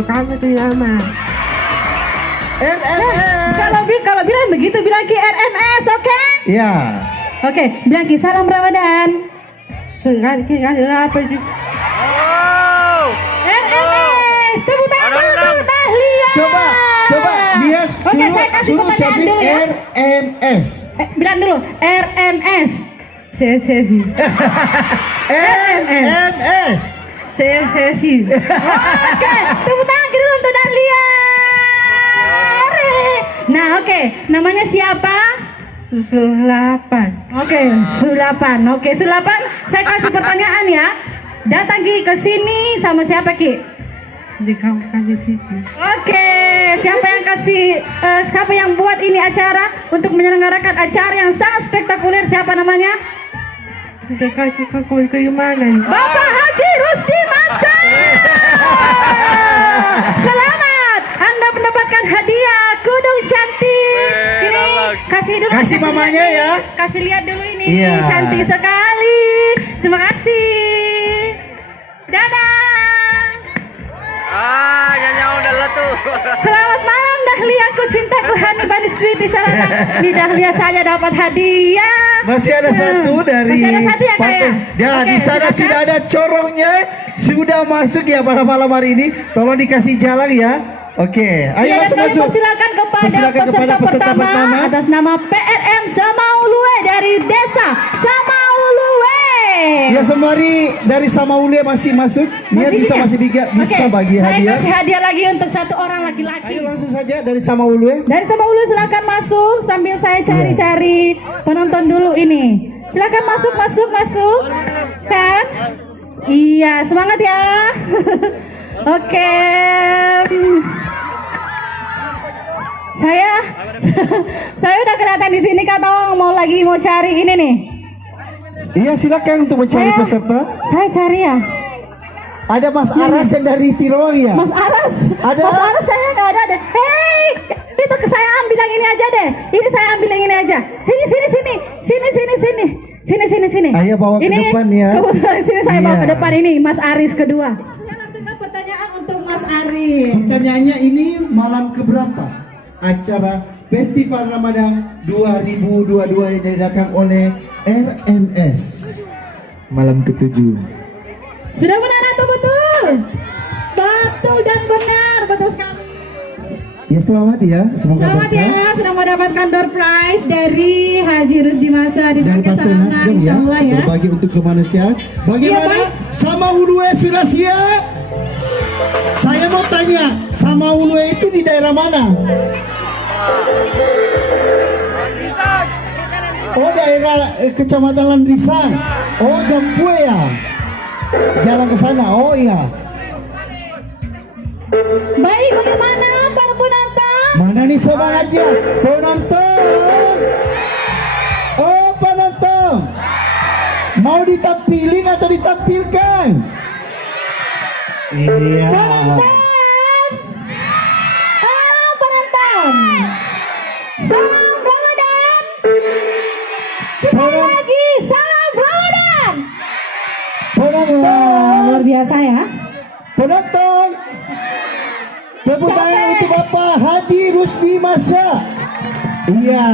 kamu tuh nama. RMS. Kalau bilang begitu bilang ki RMS, oke? Iya. Oke, bilang ki salam Ramadan. Sekali apa sih? RMS, tepuk tangan untuk Dahlia. Coba dia Oke, saya kasih suruh pertanyaan ucapin dulu ya. RMS. Bilang dulu RMS. Sesi. RMS. Sesi. Oke, tepuk tangan dulu untuk Dahlia. Nah, oke, namanya siapa? Sulapan. Oke, Sulapan. Oke, Sulapan, saya kasih pertanyaan ya. Datang Ki ke sini sama siapa Ki? Di kampung di situ. Oke, siapa yang buat ini acara untuk menyelenggarakan acara yang sangat spektakuler, siapa namanya? Sudah kasih ke mana? Bapak Haji Rusdi Masa. Selamat, Anda mendapatkan hadiah kudung cantik. Ini kasih mamanya lihat ya. Kasih lihat dulu ini, Iya. cantik sekali. Terima kasih. Dadah. Nyanyi udah letuh. Selamat malam Dahliaku, cintaku Hani Bani Sweet. Insyaallah di Dahlia saja dapat hadiah. Masih ada satu dari Masih ada satu ya Kak ya? Ya, Oke, di sana silakan. sudah ada corongnya, sudah masuk ya pada malam hari ini. Tolong dikasih jalan ya. Oke, ayo Ya, dan kami masuk. persilakan kepada Persilakan kepada peserta pertama atas nama PRM Samaulue dari Desa Samaulue. Ya, sembari dari Samaulue masih masuk, dia bisa Oke, bagi saya hadiah. kasih hadiah lagi untuk satu orang laki-laki. Ayo langsung saja dari Samaulue. Dari Samaulue silakan masuk sambil saya cari-cari penonton dulu ini. Silakan masuk. Kan? Iya, semangat ya. Oke. Saya udah kelihatan di sini Kak Tong mau cari ini nih. Iya, silakan untuk mencari peserta. Saya cari ya. Ada Mas Aras yang dari Tirong ya. Mas Aras. Ada. Mas Aras kayaknya nggak ada deh. Hei, itu saya ambil yang ini aja deh. Ini saya ambil yang ini aja. Sini. Sini. Ayo bawa ke depan ya. Kebetulan sini saya bawa Iya. ke depan ini Mas Aris kedua. Saya langsungkan pertanyaan untuk Mas Aris. Pertanyaannya, ini malam keberapa acara Festival Ramadan 2022 yang diadakan oleh RMS? Malam ke-7. Sudah benar atau betul? Betul dan benar, betul sekali. Ya, selamat ya. Semoga Selamat berkah. ya, sudah mendapatkan door prize dari Haji Rusdi Masa di Dari Partai Nasdem ya, insyaallah ya. berbagi untuk kemanusiaan. Bagaimana? Iya, baik. Samaulue sudah siap? Saya mau tanya, Samaulue itu di daerah mana? Oh, daerah Kecamatan Landrisan. Oh, Jampue ya. Jalan ke sana. Oh iya. Baik, bagaimana para penonton? Mana nih semangatnya? Penonton. Oh, penonton. Mau ditampilin atau ditampilkan? Iya. Penonton. Oh, penonton. Salam Ramadan. Sekali lagi, salam Ramadan. Penonton. Luar biasa ya. Penonton. Tepuk tangan untuk Bapak Haji Rusdi Masa. Iya,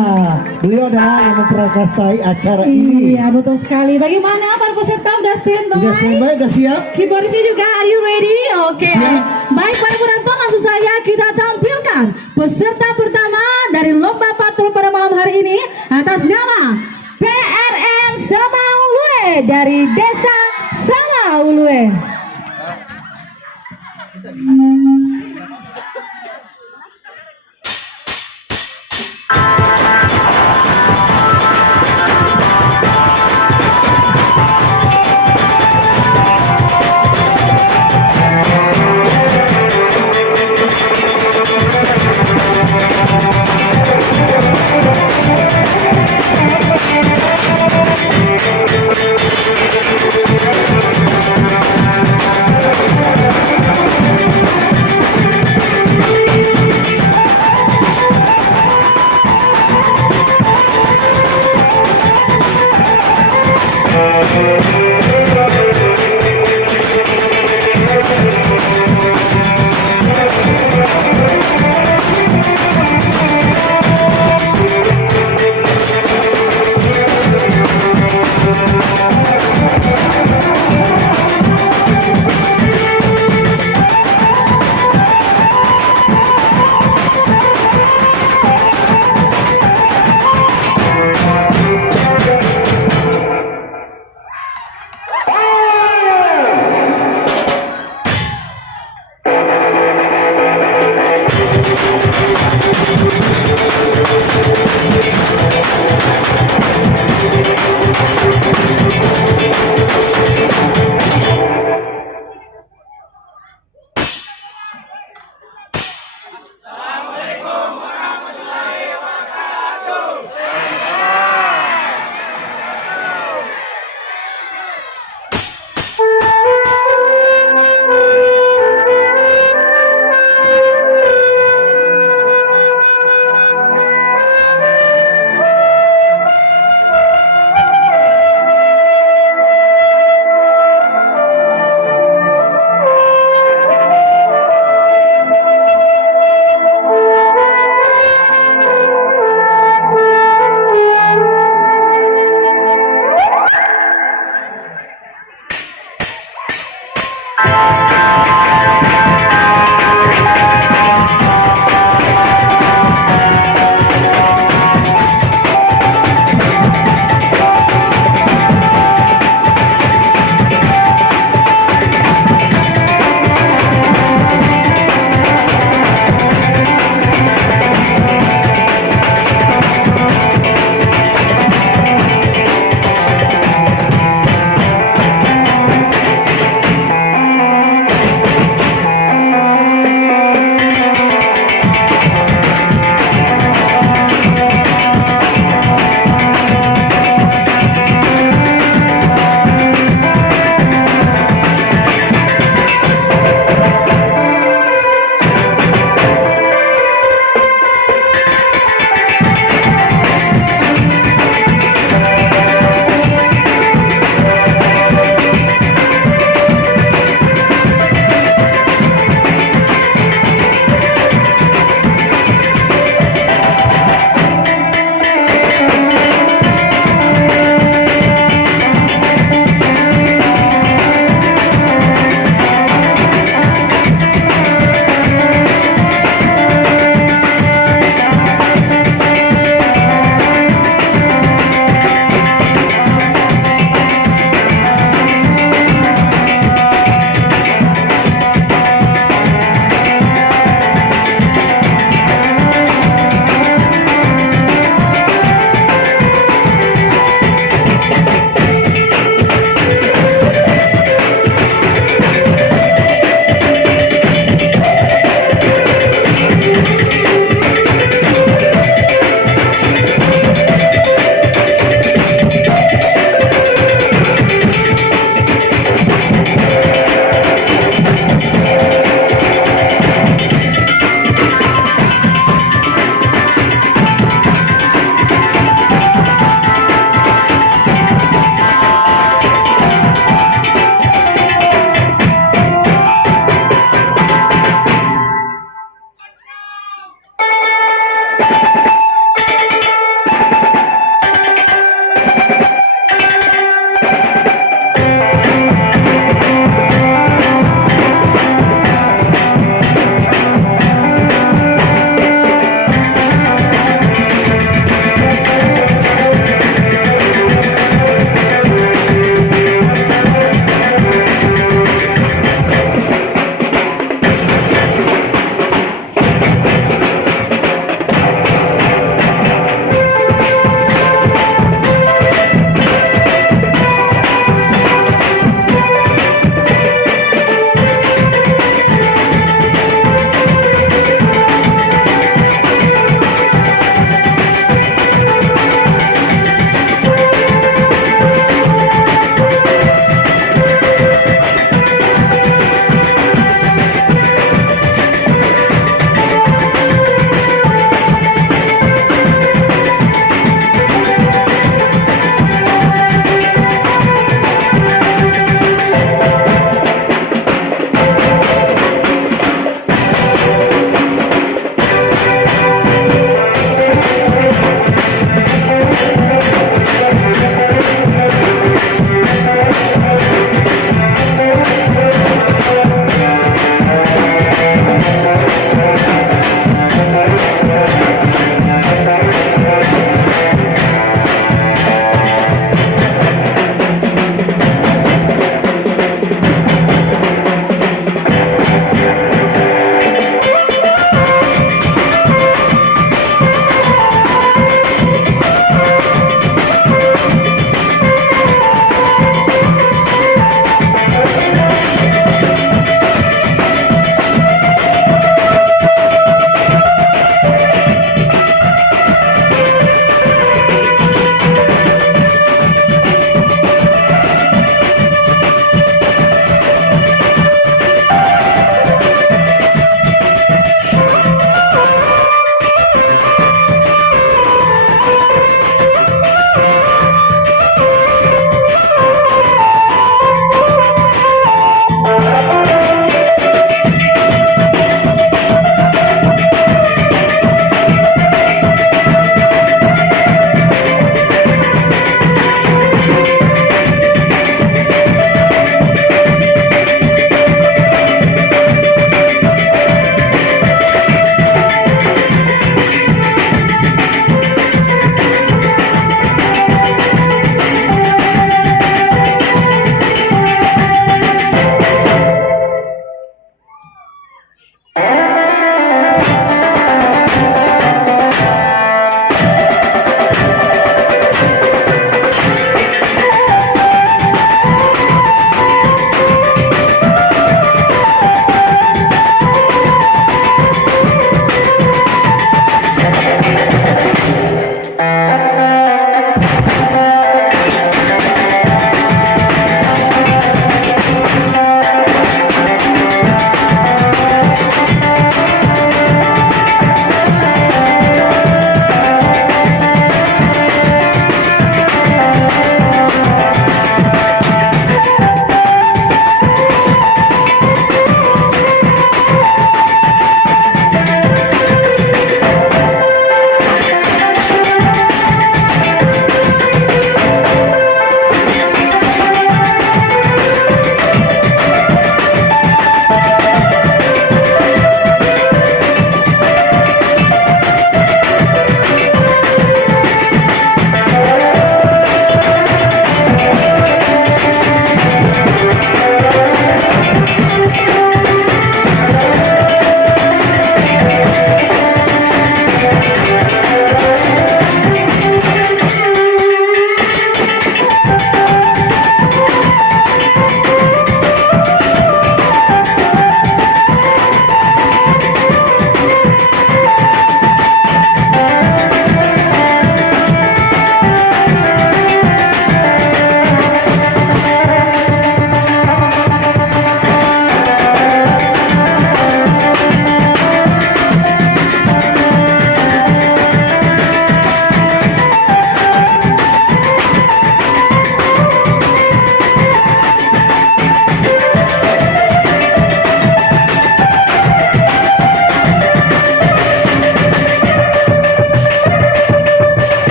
beliau adalah yang memperakasai acara ini. Iya, betul sekali. Bagaimana para peserta udah standby? Udah standby, udah siap? Keyboardisnya juga, are you ready? Oke. Siap. Baik para penonton, langsung saja kita tampilkan peserta pertama dari lomba patrol pada malam hari ini atas nama PRM Samaulue dari Desa Samaulue.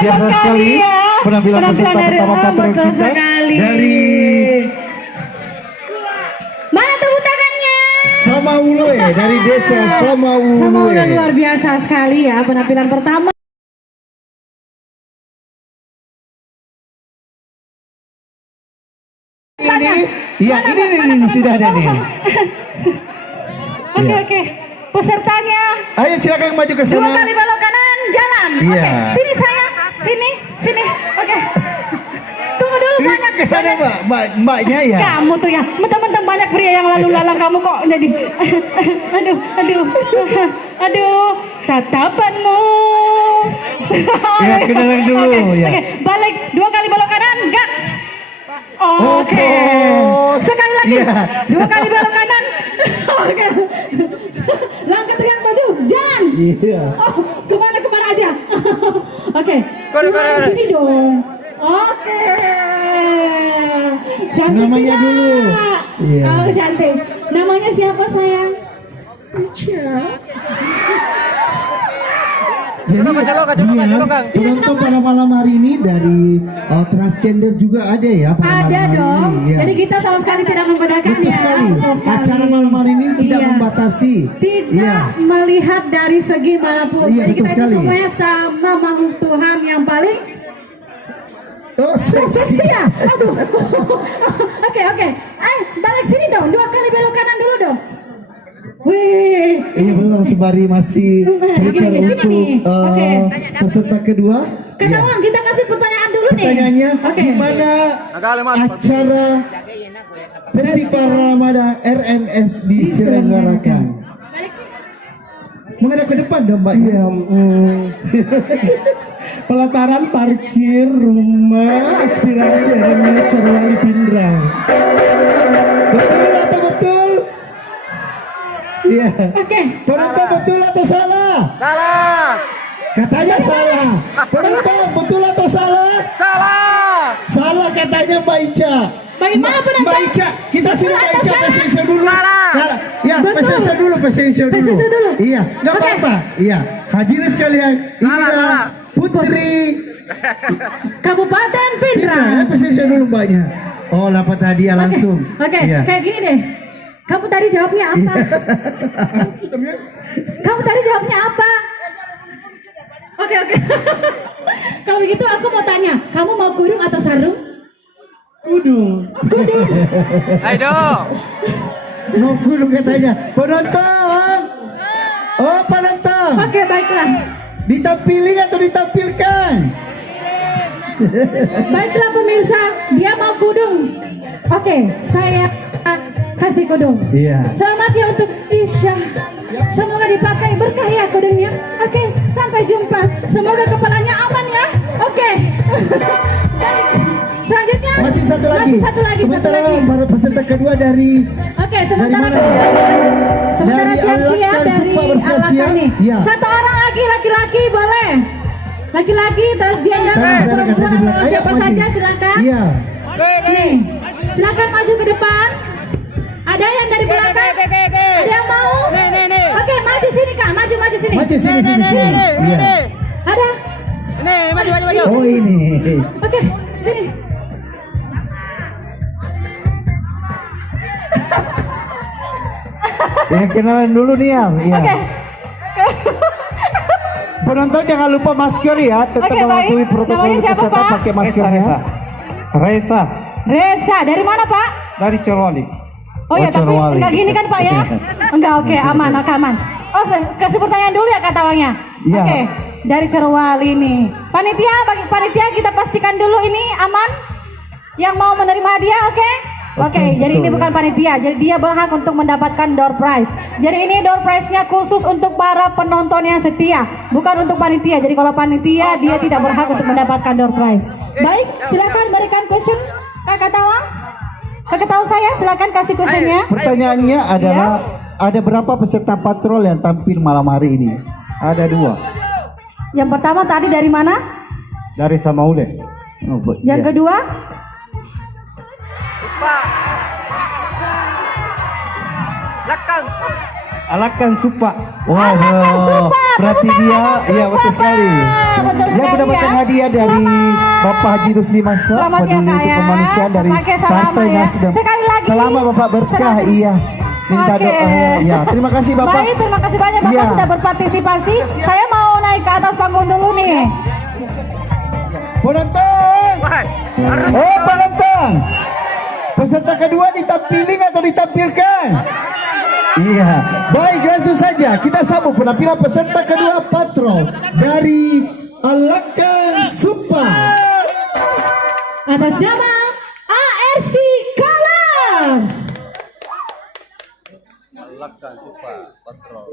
biasa sekali penampilan peserta pertama patrol kita dari mana tepuk tangannya? Samaulue, dari desa Samaulue. Samaulue luar biasa sekali ya penampilan pertama. Ini sudah ada nih. Oke. Pesertanya. Ayo silakan maju ke sana. 2 kali belok kanan, jalan. Iya. Oke, sini saya. Sini. Oke. Tunggu dulu Ini banyak ke sana mbaknya ya. Kamu tuh ya, mentang-mentang banyak pria yang lalu lalang kamu kok jadi. Aduh, tatapanmu. Ya, kenalan dulu ya. Oke, balik 2 kali belok kanan, enggak. Oke. Sekali lagi. Iya. 2 kali belok kanan. Oke. Langkah teriak maju, jalan. Iya. Oh, kemana aja. Oke. Keluar sini dong. Oke. Cantik Namanya tidak? dulu. Iya. Oh, cantik. Namanya siapa sayang? Ica. Jadi penonton pada malam hari ini dari transgender juga ada ya pada Ada malam hari dong. ini. Iya. Jadi kita sama sekali tidak membedakan Betul ya. sekali. Betul sekali. Acara malam hari ini tidak Iya. membatasi. Tidak Iya. melihat dari segi manapun. Iya, Jadi betul kita itu sekali. semuanya sama makhluk Tuhan yang paling Oh, seksi. seksi ya. Aduh. Oke. Balik sini dong. 2 kali belok kanan dulu dong. Wih. Ini belum sembari masih prepare Gini untuk nih. Oke. peserta kedua. Kata Iya. Wang, kita kasih pertanyaan dulu nih. Pertanyaannya, Oke. gimana acara Festival Ramadan RMS diselenggarakan? Menghadap ke depan dong Mbak. Iya. Pelataran parkir rumah inspirasi RMS Cerwali Pindrang. Betul atau betul? Iya. Oke. Penonton betul atau salah? Salah. Katanya salah. Penonton betul atau salah? Salah. Salah katanya Mbak Ica. Bagaimana penonton? Mbak Ica, kita suruh Mbak Ica Salah. PSSI dulu. Salah. Ya, Betul. PSSI dulu, PSSI dulu. PSSI dulu. Iya, nggak Oke. apa-apa. Iya, hadirin sekalian, inilah salah. Putri Kabupaten Pindrang. Pindrang. PSSI dulu Mbaknya. Oh, dapat hadiah langsung. Oke, Iya. kayak gini deh. Kamu tadi jawabnya apa? Kamu tadi jawabnya apa? Oke. Kalau begitu aku mau tanya, kamu mau kurung atau sarung? Kudung. Ayo. Mau kudung katanya. Penonton. Oh, penonton. Oke, baiklah. Ditampilin atau ditampilkan? Baiklah pemirsa, dia mau kudung. Oke, saya kasih kudung. Iya. Selamat ya untuk Isya. Semoga dipakai berkah ya kudungnya. Oke, sampai jumpa. Semoga kepalanya aman ya. Oke. Selanjutnya Masih satu lagi. Sementara para peserta kedua dari Oke, sementara Dari mana? sementara Dari siap-siap Alakan dari Supa bersiap-siap? Alakan nih. Iya. Satu orang lagi laki-laki boleh. Laki-laki transgender Sana, sana, perempuan kata di belakang. atau Ayo, siapa maju. saja silakan. Iya. Nih, silakan maju ke depan. Ada yang dari belakang? Ada yang mau? Oke, maju sini Kak, maju sini. Maju sini. Iya. Ada? Ini maju. Oh ini. Oke, sini. Ya kenalan dulu nih ya. Iya. Oke. Penonton jangan lupa masker ya. Tetap Oke, mematuhi baik. protokol Namanya siapa, kesehatan Pak? pakai maskernya. Reza Reza, dari mana Pak? dari Cerwali. Oh ya, tapi Cerwali. enggak gini kan Pak ya? Enggak, oke, aman. Oh, kasih pertanyaan dulu ya Kak Tawangnya. Iya. Oke, dari Cerwali nih. Panitia, bagi panitia kita pastikan dulu ini aman. Yang mau menerima hadiah, oke? Oke, jadi betul, ini ya. bukan panitia, jadi dia berhak untuk mendapatkan door prize. Jadi ini door prize-nya khusus untuk para penonton yang setia, bukan untuk panitia. Jadi kalau panitia dia tidak berhak untuk mendapatkan door prize. Baik, silakan berikan question Kakak Tawang. Kakak tahu saya, silakan kasih questionnya. Pertanyaannya adalah ada berapa peserta patrol yang tampil malam hari ini? Ada 2 Yang pertama tadi dari mana? dari Samaule. Oh, Yang iya. kedua? Belakang. Alakan Supa. Wow, Supa, berarti tepuk dia, tangan untuk iya betul Bapak. sekali. Betul Dia sekali, mendapatkan ya. hadiah dari Selamat. Bapak Haji Rusli Masa, Selamat ya, peduli Kak, untuk ya. kemanusiaan dari Pakai salama, Partai ya. Nasdem. Sekali lagi. Selama Bapak berkah, Selamat. iya. Minta Oke. doa, ya. Terima kasih Bapak. Baik, terima kasih banyak Bapak Iya. sudah berpartisipasi. Saya mau naik ke atas panggung dulu nih. Penonton. Wah. Oh, penonton. Peserta kedua ditampilin atau ditampilkan? Iya, baik langsung saja kita sambut penampilan peserta kedua patrol dari Alakan Supa. Atas nama ARC Colors. Alakan Supa patrol.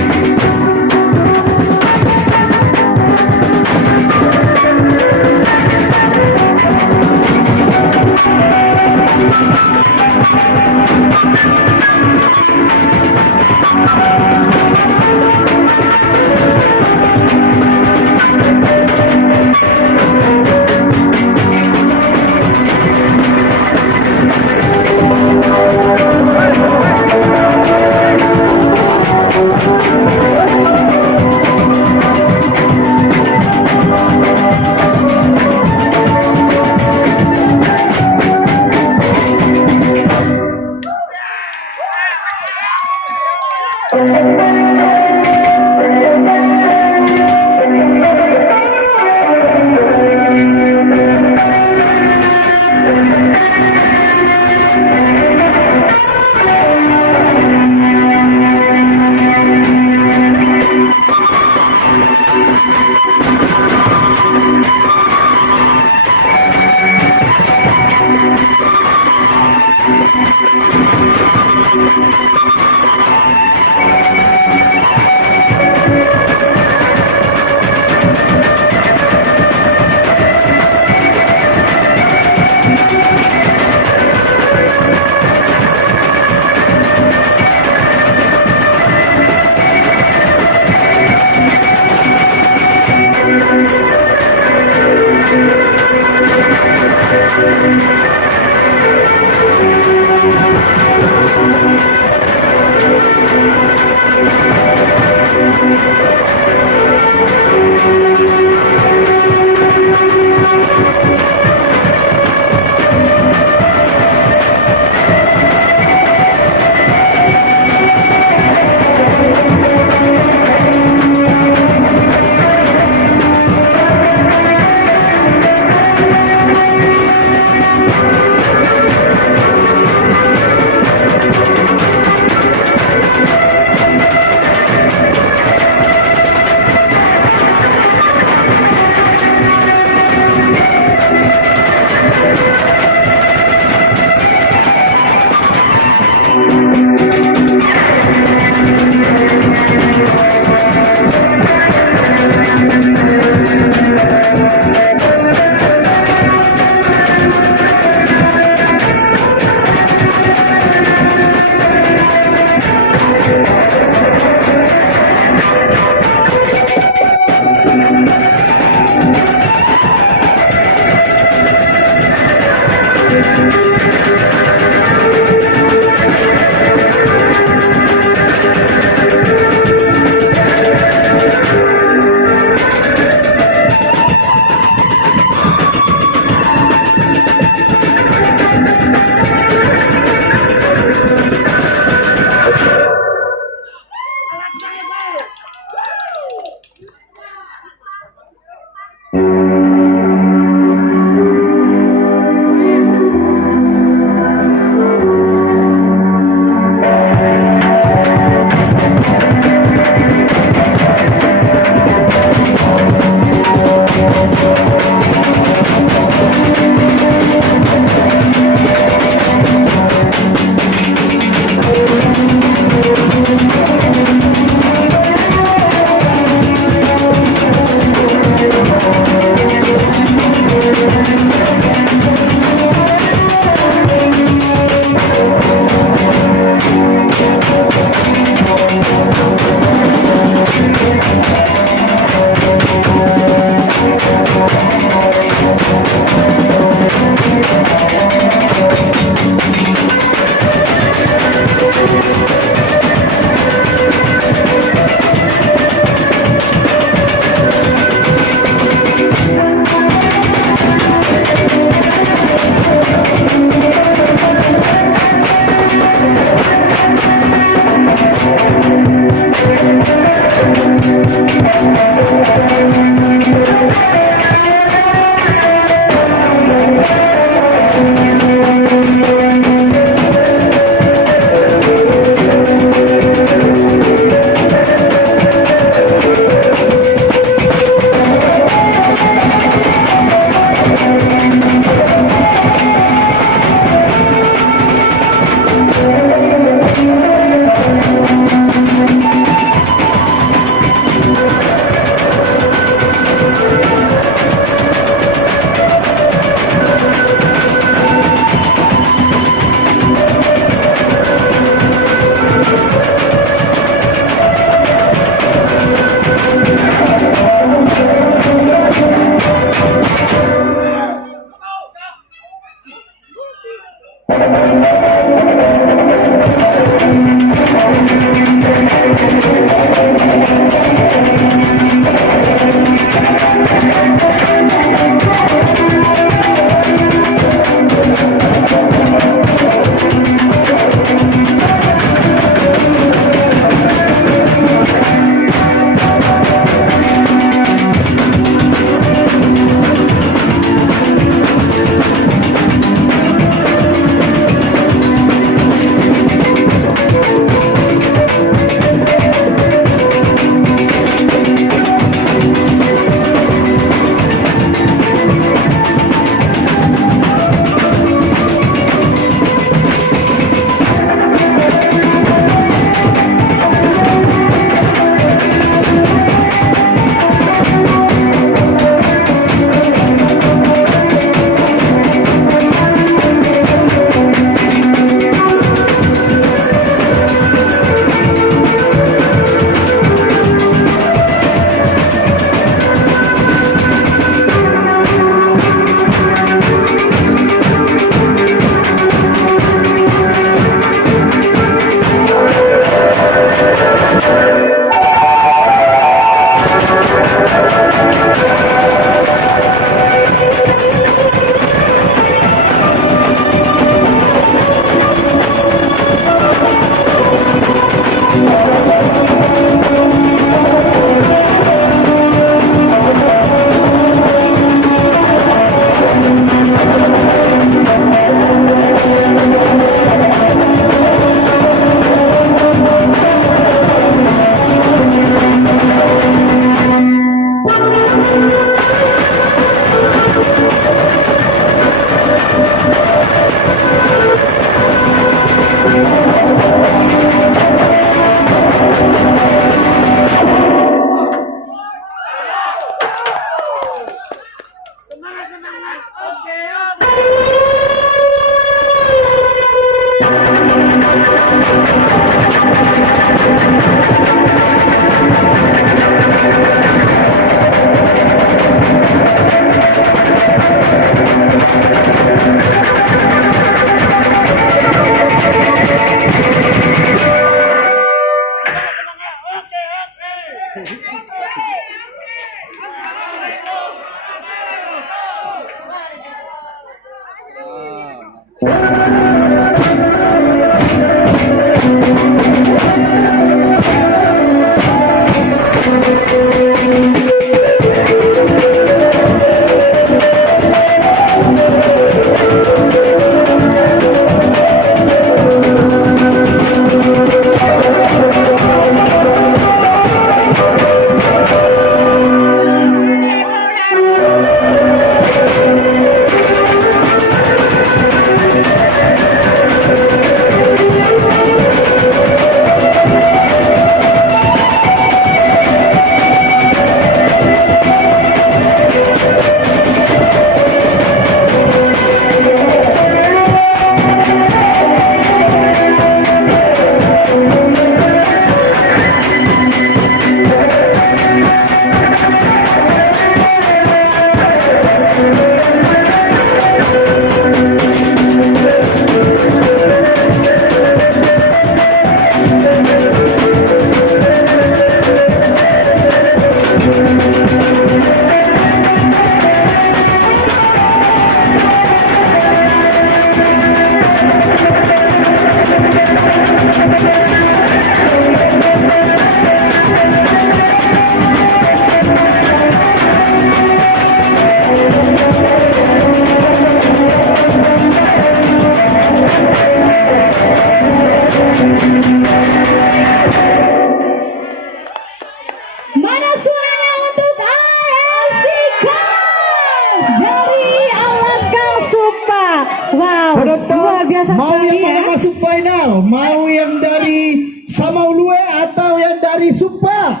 Penonton luar biasa mau sekali yang mana ya. masuk final? Mau yang dari Samaulue atau yang dari Supa?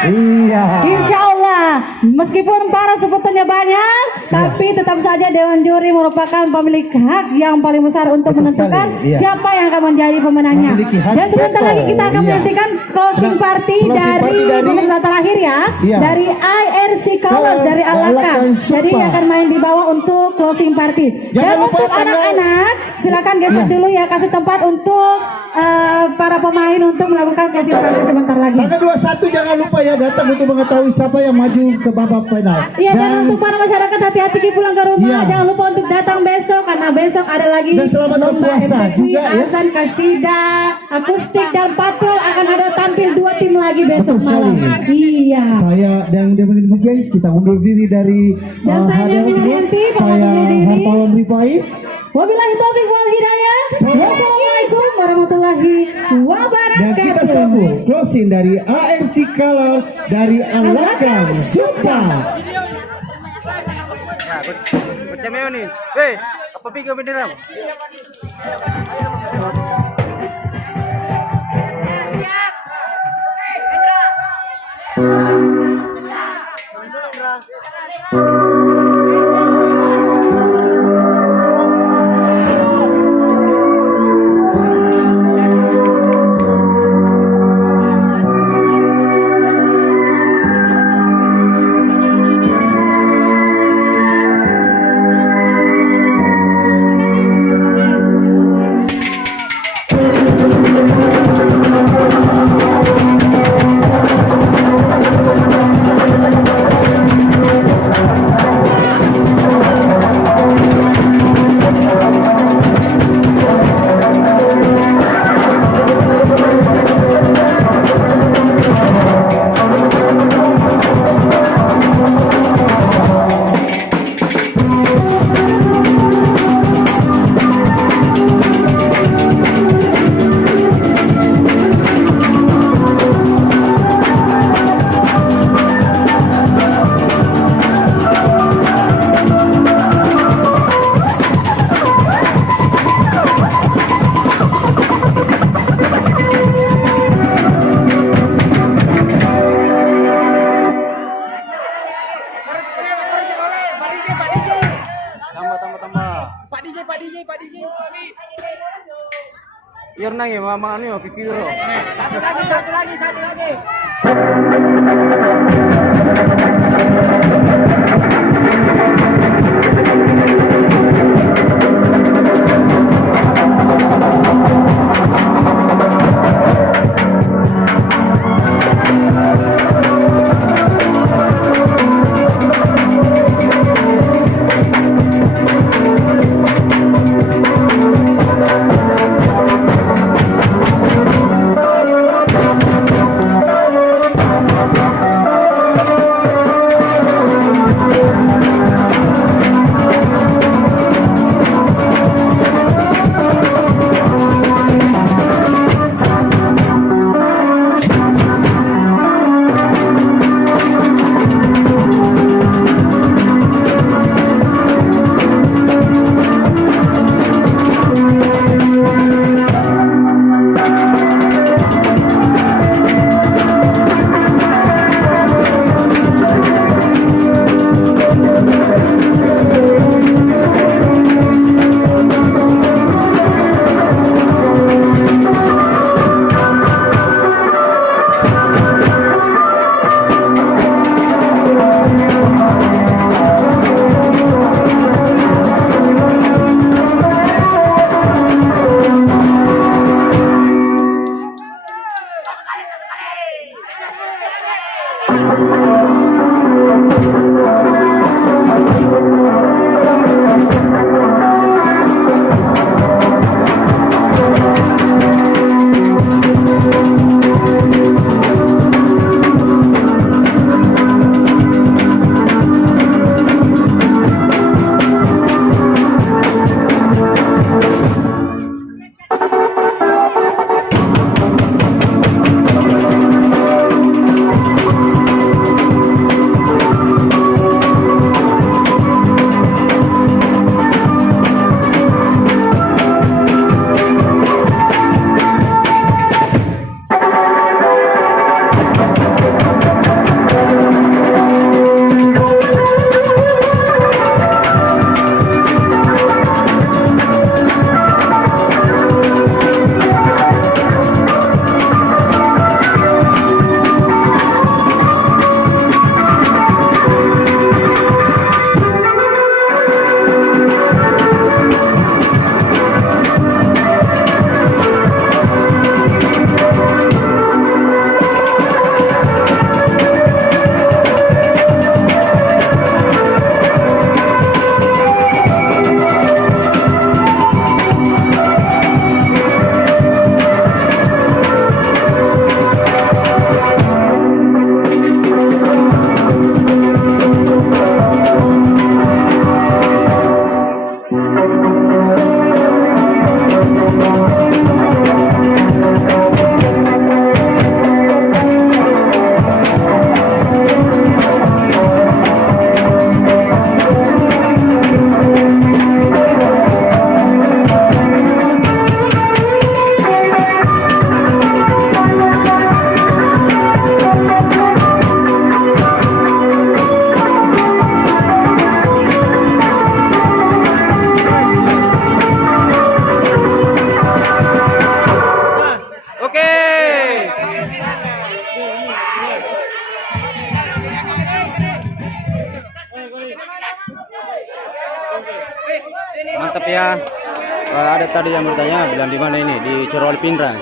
Iya. Insya Allah, meskipun para supporternya banyak, tapi tetap saja Dewan Juri merupakan pemilik hak yang paling besar untuk Betul menentukan sekali, iya. siapa yang akan menjadi pemenangnya. Memiliki hak Dan sebentar veto, lagi kita akan iya. menantikan closing party Closing dari party dari- peserta terakhir ya, Iya. dari IRC Colors dari Alakan. Alakan Supa. Jadi akan main di bawah untuk closing party. Jangan Dan lupa untuk tanggal- anak-anak, silakan geser Iya. dulu ya, kasih tempat untuk para pemain untuk melakukan closing party sebentar lagi. Tanggal 21 jangan lupa ya datang untuk mengetahui siapa yang maju ke babak final. Iya, dan untuk para masyarakat hati-hati pulang ke rumah. Iya. Jangan lupa untuk datang besok karena besok ada lagi Dan selamat lomba berpuasa MTQ, juga ya. azan, kasida, akustik dan patrol akan ada tampil 2 tim lagi besok Betul sekali. malam. Iya. Saya dan demikian kita undur diri dari Dan saya hadirin Dewi semua. Yanti, pamit Saya undur diri. Hartawan Rifai. Wabillahi taufiq wal hidayah. Wassalamualaikum warahmatullahi Dan wabarakatuh. kita sambung closing dari ARC Color dari Alakan Supa. Bercameo nih. Hei, apa pikir bendera? Tambah. Pak DJ. Biar nang ya mama anu kikiro. Satu lagi. Ada tadi yang bertanya bilang di mana ini di Corowali Pindrang.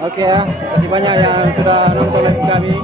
Oke ya, terima kasih banyak yang sudah nonton live kami.